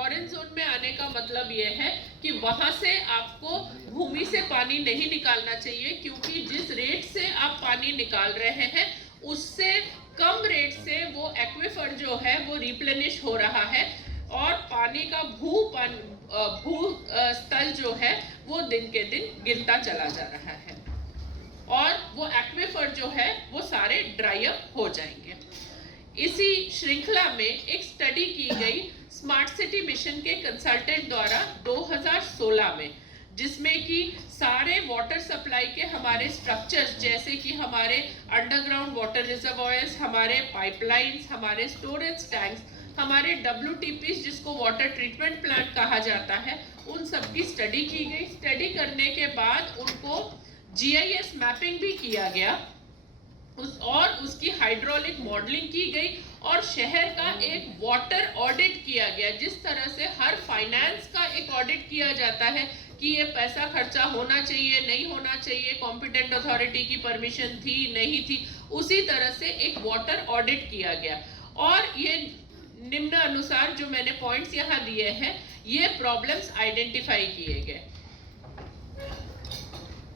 Orange zone में आने का मतलब ये है कि वहां से आपको भूमि से पानी नहीं निकालना चाहिए, क्योंकि जिस रेट से आप पानी निकाल रहे हैं उससे कम रेट से वो एक्वीफर जो है वो रिप्लेनिश हो रहा है और पानी का भू स्थल जो है वो दिन के दिन गिरता चला जा रहा है और वो एक्वीफर जो है वो सारे ड्राई अप हो जाएंगे। इसी श्रृंखला में एक स्टडी की गई स्मार्ट सिटी मिशन के कंसल्टेंट द्वारा 2016 में, जिसमें कि सारे वाटर सप्लाई के हमारे स्ट्रक्चर्स जैसे कि हमारे अंडरग्राउंड वाटर रिजर्वॉयर्स, हमारे पाइपलाइंस, हमारे स्टोरेज टैंक्स, हमारे WTPs जिसको वाटर ट्रीटमेंट प्लांट कहा जाता है, उन सब की स्टडी की गई। स्टडी करने के बाद उनको GIS मैपिंग भी किया गया और उसकी हाइड्रोलिक मॉडलिंग की गई और शहर का एक वाटर ऑडिट किया गया। जिस तरह से हर फाइनेंस का एक ऑडिट किया जाता है कि ये पैसा खर्चा होना चाहिए, नहीं होना चाहिए, कॉम्पिटेंट अथॉरिटी की परमिशन थी, नहीं थी, उसी तरह से एक वाटर ऑडिट किया गया। और ये निम्न अनुसार जो मैंने पॉइंट्स यहाँ दिए हैं, ये प्रॉब्लम्स आइडेंटिफाई किए गए।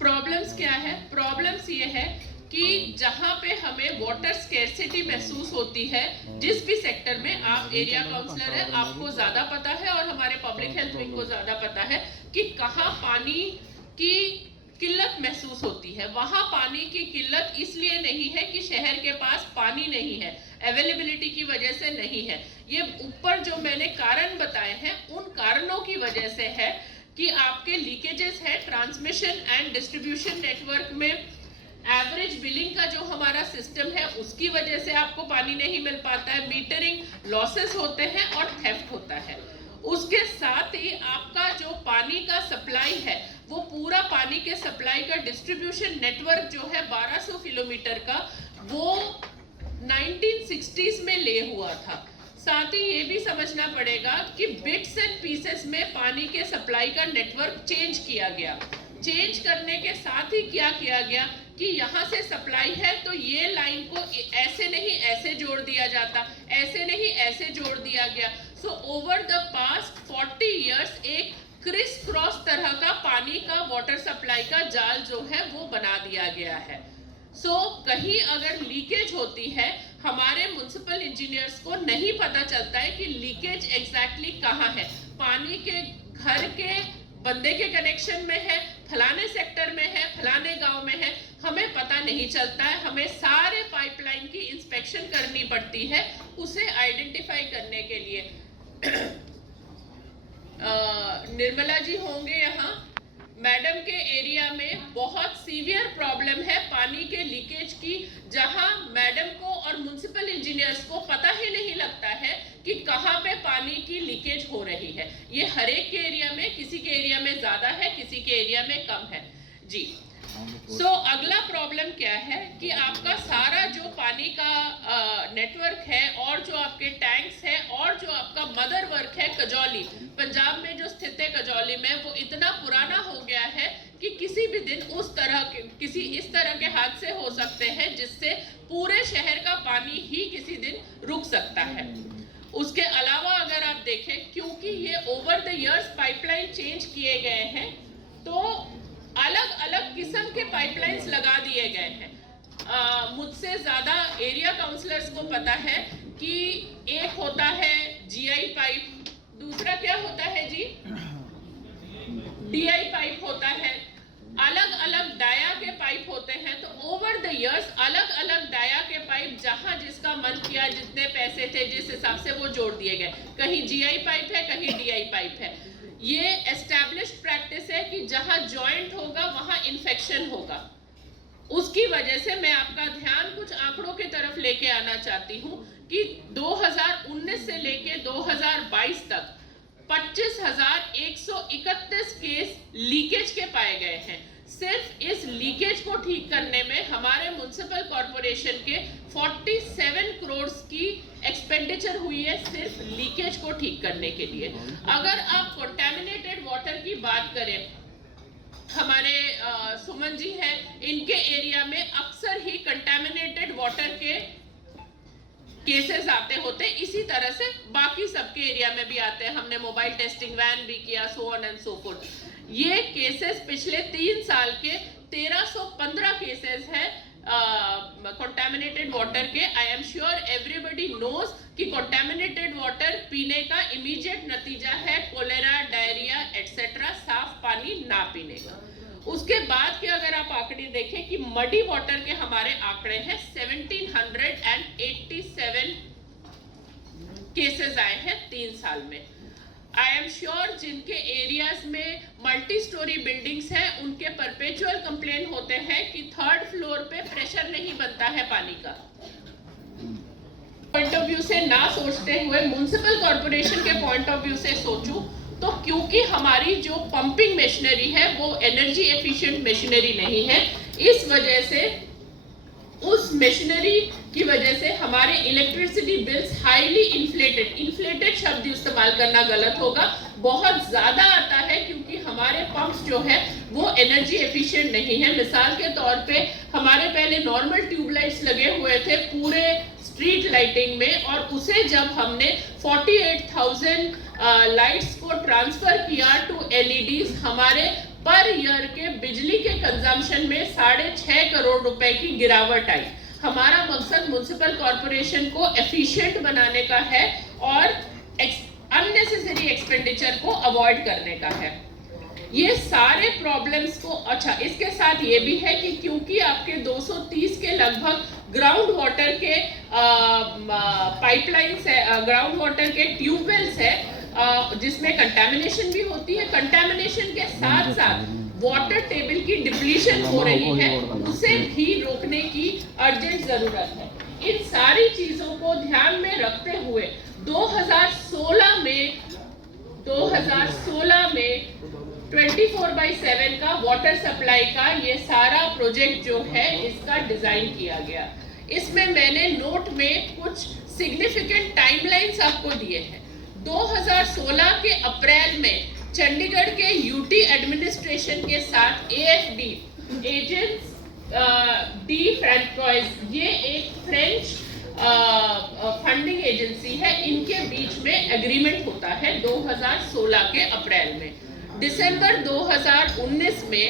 प्रॉब्लम्स क्या है? प्रॉब्लम्स ये है कि जहां पे हमें वाटर स्केर्सिटी महसूस होती है, जिस भी सेक्टर में, आप एरिया काउंसलर है, आपको ज्यादा पता है और हमारे पब्लिक हेल्थ विंग को ज्यादा पता है कि कहां पानी की किल्लत महसूस होती है। वहां पानी की किल्लत इसलिए नहीं है कि शहर के पास पानी नहीं है, अवेलेबिलिटी की वजह से नहीं है। ये ऊपर जो मैंने कारण बताए हैं उन कारणों की वजह से है कि आपके लीकेजेस है ट्रांसमिशन एंड डिस्ट्रीब्यूशन नेटवर्क में, एवरेज बिलिंग का जो हमारा सिस्टम है उसकी वजह से आपको पानी नहीं मिल पाता है, मीटरिंग लॉसेस होते हैं और थेफ्ट होता है। उसके साथ ही आपका जो पानी का सप्लाई है, वो पूरा पानी के सप्लाई का डिस्ट्रीब्यूशन नेटवर्क जो है 1200 किलोमीटर का, वो 1960s में ले हुआ था। साथ ही ये भी समझना पड़ेगा कि बिट्स एंड पीसेस में पानी के सप्लाई का नेटवर्क चेंज किया गया। चेंज करने के साथ ही क्या किया गया कि यहाँ से सप्लाई है तो ये लाइन को ऐसे नहीं ऐसे जोड़ दिया जाता, ऐसे नहीं ऐसे जोड़ दिया गया। So over the past 40 years एक क्रिस क्रॉस तरह का पानी का वाटर सप्लाई का जाल जो है वो बना दिया गया है। कहीं अगर लीकेज होती है, हमारे म्युनिसिपल इंजीनियर्स को नहीं पता चलता है कि लीकेज एग्जैक्टली कहाँ है। पानी के घर के बंदे के कनेक्शन में है, फलाने सेक्टर में है, फलाने गांव में है, हमें पता नहीं चलता है। हमें सारे पाइपलाइन की इंस्पेक्शन करनी पड़ती है उसे आइडेंटिफाई करने के लिए। निर्मला जी होंगे यहाँ। मैडम के एरिया में बहुत सीवियर प्रॉब्लम है पानी के लीकेज की, जहां मैडम को और म्युनिसिपल इंजीनियर्स को पता ही नहीं लगता है कि कहां पे पानी की लीकेज हो रही है। ये हर एक के एरिया में, किसी के एरिया में ज्यादा है, किसी के एरिया में कम है जी। अगला प्रॉब्लम क्या है कि आपका सारा जो पानी का नेटवर्क है और जो आपके टैंक्स है और जो आपका मदर वर्क है कजौली, पंजाब में जो स्थित है कजौली में, वो इतना पुराना हो गया है कि किसी भी दिन किसी इस तरह के हादसे हो सकते हैं जिससे पूरे शहर का पानी ही किसी दिन रुक सकता है। उसके अलावा अगर आप देखें, क्योंकि ये over the years pipeline change किए गए हैं, तो अलग अलग किस्म के पाइपलाइंस लगा दिए गए हैं। मुझसे ज्यादा एरिया काउंसलर्स को पता है कि एक होता है GI पाइप, दूसरा क्या होता है जी, DI पाइप होता है, अलग अलग डाया के पाइप होते हैं। तो ओवर द इयर्स अलग अलग डाया के पाइप जहां जिसका मन किया, जितने पैसे थे जिस हिसाब से वो जोड़ दिए गए। कहीं GI पाइप है, कहीं DI पाइप है। ये एस्टैब्लिश्ड प्रैक्टिस है कि जहां जॉइंट होगा वहां इन्फेक्शन होगा। उसकी वजह से मैं आपका ध्यान कुछ आंकड़ों की तरफ लेके आना चाहती हूं कि 2019 से लेके 2022 तक 25,131 केस लीकेज के पाए गए हैं। सिर्फ इस लीकेज को ठीक करने में हमारे म्युनिसिपल कॉर्पोरेशन के 47 करोड़ की एक्सपेंडिचर हुई है सिर्फ लीकेज को ठीक करने के लिए। अगर आप कंटामिनेटेड वाटर की बात करें, हमारे सुमन जी हैं, इनके एरिया में अक्सर ही कंटामिनेटेड वाटर के केसेस आते होते, इसी तरह से बाकी सबके एरिया में भी आते हैं। हमने मोबाइल टेस्टिंग वैन भी किया, so on and so fourth. ये केसेस पिछले 3 साल के 1315 केसेस हैं कंटामिनेटेड वाटर के। I am sure everybody knows कि कंटामिनेटेड वाटर पीने का इमीडिएट नतीजा है कोलेरा, डायरिया एटसेट्रा, साफ पानी ना पीने का। उसके बाद के अगर आप आंकड़े देखें कि मडी वाटर के हमारे आंकड़े हैं 1787 केसेस आए हैं 3 साल में। आई एम श्योर जिनके एरियाज में मल्टी स्टोरी बिल्डिंग्स हैं उनके परपेचुअल कंप्लेन होते हैं कि 3rd फ्लोर पे प्रेशर नहीं बनता है पानी का। पॉइंट ऑफ व्यू से ना सोचते हुए म्युनिसिपल कॉर्पोरेशन के पॉइंट ऑफ व्यू से सोचूं तो क्योंकि हमारी जो पंपिंग मशीनरी है वो एनर्जी एफिशिएंट मशीनरी नहीं है, इस वजह से उस मशीनरी की वजह से हमारे इलेक्ट्रिसिटी बिल्स हाईली इन्फ्लेटेड शब्द इस्तेमाल करना गलत होगा, बहुत ज्यादा आता है क्योंकि हमारे पंप्स जो है वो एनर्जी एफिशिएंट नहीं है। मिसाल के तौर पे हमारे पहले नॉर्मल ट्यूबलाइट्स लगे हुए थे पूरे स्ट्रीट लाइटिंग में, और उसे जब हमने 48,000 लाइट्स को ट्रांसफर किया टू एलईडीज, हमारे पर ईयर के बिजली के कंजम्पशन में 6.5 करोड़ रुपए की गिरावट आई। हमारा मकसद म्युनिसिपल कॉर्पोरेशन को एफिशिएंट बनाने का है और अननेसेसरी एक्सपेंडिचर को अवॉइड करने का है। ये सारे प्रॉब्लम्स को, अच्छा इसके साथ ये भी है कि क्योंकि आपके 230 के लगभग ग्राउंड वाटर के पाइपलाइंस है, ग्राउंड वाटर के ट्यूबवेल्स है, जिसमें कंटामिनेशन भी होती है। कंटामिनेशन के साथ साथ वाटर टेबल की डिप्लीशन हो रही है, उसे भी रोकने की अर्जेंट जरूरत है। इन सारी चीजों को ध्यान में रखते हुए 2016 में 24/7 का वाटर सप्लाई का ये सारा प्रोजेक्ट जो है इसका डिजाइन किया गया। इसमें मैंने नोट में कुछ सिग्निफिकेंट टाइमलाइंस आपको दिए हैं। 2016 के अप्रैल में चंडीगढ़ के यूटी एडमिनिस्ट्रेशन के साथ एएफडी एजेंट्स डी फ्रैंचॉइज, ये एक फ्रेंच फंडिंग एजेंसी है, इनके बीच में एग्रीमेंट होता है 2016 के अप्रैल में। दिसंबर 2019 में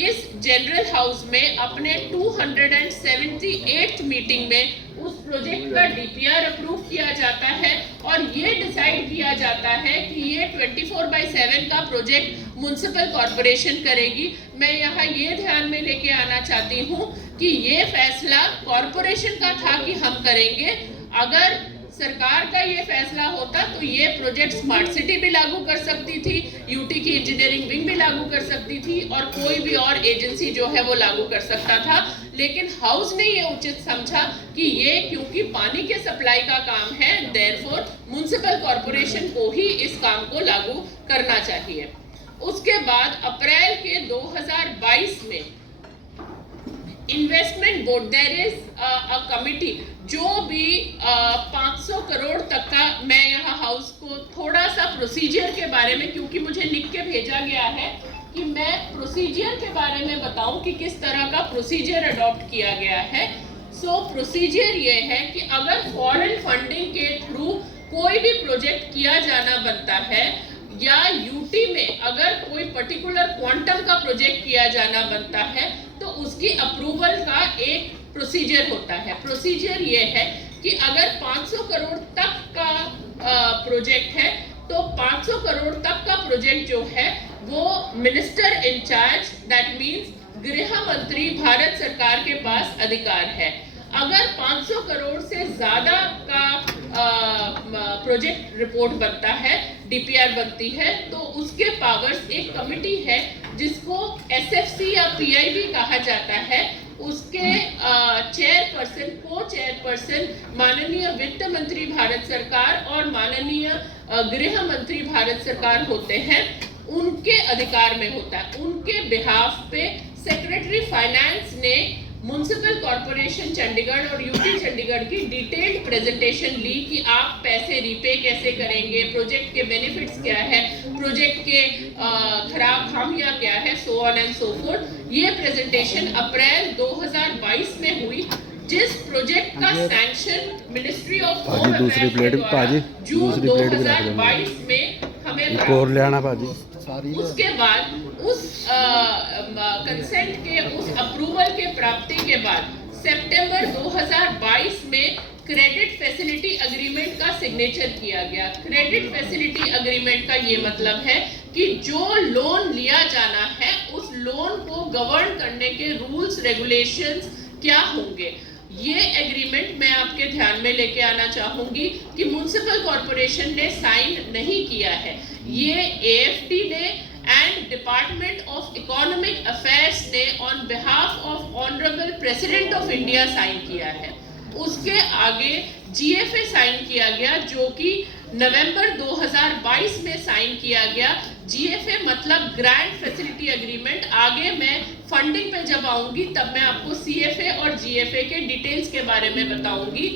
इस जनरल हाउस में अपने 278th मीटिंग में उस प्रोजेक्ट का डीपीआर अप्रूव किया जाता है और ये डिसाइड किया जाता है कि ये 24/7 का प्रोजेक्ट म्युनिसिपल कॉर्पोरेशन करेगी। मैं यहाँ ये ध्यान में लेके आना चाहती हूँ कि ये फैसला कॉर्पोरेशन का था कि हम करेंगे। अगर सरकार का ये फैसला होता तो ये प्रोजेक्ट स्मार्ट सिटी भी लागू कर सकती थी, यूटी की इंजीनियरिंग विंग भी लागू कर सकती थी और कोई भी और एजेंसी जो है वो लागू कर सकता था। लेकिन हाउस ने ये उचित समझा कि ये क्योंकि पानी के सप्लाई का काम है, देयरफॉर म्युनिसिपल कॉर्पोरेशन को ही इस काम को लागू करना चाहिए। उसके बाद अप्रैल के 2022 में investment board, there is a committee, जो भी 500 करोड़ तक का, मैं यहाँ हाउस को थोड़ा सा प्रोसीजर के बारे में, क्योंकि मुझे लिख के भेजा गया है कि मैं प्रोसीजर के बारे में बताऊं कि किस तरह का प्रोसीजर अडॉप्ट किया गया है। सो प्रोसीजर ये है कि अगर फॉरेन फंडिंग के थ्रू कोई भी प्रोजेक्ट किया जाना बनता है या यूटी में अगर कोई पर्टिकुलर क्वांटम का प्रोजेक्ट किया जाना बनता है तो उसकी अप्रूवल का एक प्रोसीजर होता है। प्रोसीजर ये है कि अगर 500 करोड़ तक का प्रोजेक्ट है तो 500 करोड़ तक का प्रोजेक्ट जो है वो मिनिस्टर इंचार्ज, दैट मीन्स गृह मंत्री, भारत सरकार के पास अधिकार है। अगर 500 करोड़ से ज्यादा का प्रोजेक्ट रिपोर्ट बनता है, डीपीआर बनती है, तो उसके पावर्स, एक कमिटी है जिसको एसएफसी या पीआईबी कहा जाता है, उसके चेयरपर्सन, को चेयरपर्सन माननीय वित्त मंत्री भारत सरकार और माननीय गृह मंत्री भारत सरकार होते हैं, उनके अधिकार में होता है। उनके बिहाफ पे सेक्रेटरी फाइनेंस ने म्युनिसिपल कॉर्पोरेशन चंडीगढ़ और यूटी चंडीगढ़ की डिटेल्ड प्रेजेंटेशन ली कि आप पैसे रीपे कैसे करेंगे, प्रोजेक्ट के बेनिफिट्स क्या है, प्रोजेक्ट के खराब खामियां क्या है, so on and so fourth. ये प्रेजेंटेशन अप्रैल 2022 में हुई। जिस प्रोजेक्ट का सैंक्शन मिनिस्ट्री ऑफ भाजी होम दूसरी अफेयर्स के प्लेट द्वारा भाजी जून दूसरी प्लेट भी रख 2022 में हमें एक और ले आना भाजी। उसके बाद उस कंसेंट के उस अप्रूवल के प्राप्ति के बाद सितंबर 2022 में क्रेडिट फैसिलिटी एग्रीमेंट का सिग्नेचर किया गया। क्रेडिट फैसिलिटी एग्रीमेंट का ये मतलब है कि जो लोन लिया जाना है उस लोन को गवर्न करने के रूल्स रेगुलेशंस क्या होंगे। ये एग्रीमेंट मैं आपके ध्यान में लेके आना चाहूंगी कि म्युनिसिपल कॉरपोरेशन ने साइन नहीं किया है, ये एएफडी ने and department of economic affairs ने on behalf of honourable president of India sign किया है। उसके आगे जीएफए साइन किया गया जो कि नवंबर 2022 में साइन किया गया। जीएफए मतलब ग्रांट फैसिलिटी एग्रीमेंट। आगे मैं फंडिंग पे जब आऊंगी तब मैं आपको सीएफए और जीएफए के डिटेल्स के बारे में बताऊंगी।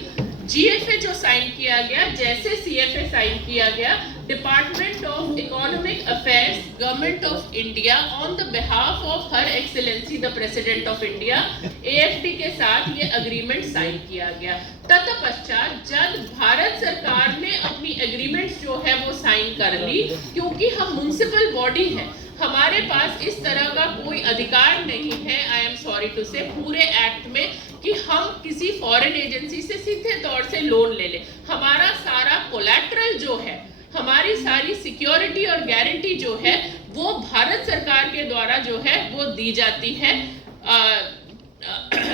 जीएफए जो साइन किया गया, जैसे सीएफए साइन किया गया, department of economic affairs government of India on the behalf of her excellency the president of India AfD के साथ ये एग्रीमेंट साइन किया गया। तत्पश्चात जब भारत सरकार ने अपनी एग्रीमेंट्स जो है वो साइन कर ली, क्योंकि हम म्युनिसिपल बॉडी है, हमारे पास इस तरह का कोई अधिकार नहीं है, आई एम सॉरी टू से, पूरे एक्ट में कि हम किसी फॉरेन एजेंसी से सीधे तौर से लोन ले लें। हमारा सारा कोलैटरल जो है, हमारी सारी सिक्योरिटी और गारंटी जो है वो भारत सरकार के द्वारा जो है वो दी जाती है।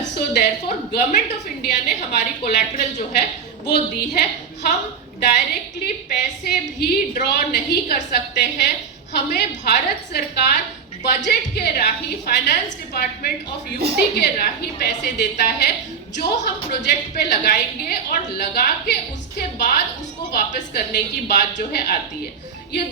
So therefore government of India ने हमारी कोलैटरल जो है वो दी है। हम डायरेक्टली पैसे भी ड्रॉ नहीं कर सकते हैं, हमें भारत सरकार बजट के राही, फाइनेंस डिपार्टमेंट ऑफ यूटी के राही पैसे देता है जो हम प्रोजेक्ट पे लगाएंगे और लगा के उसके बाद उसको वापस करने की बात जो है आती है। ये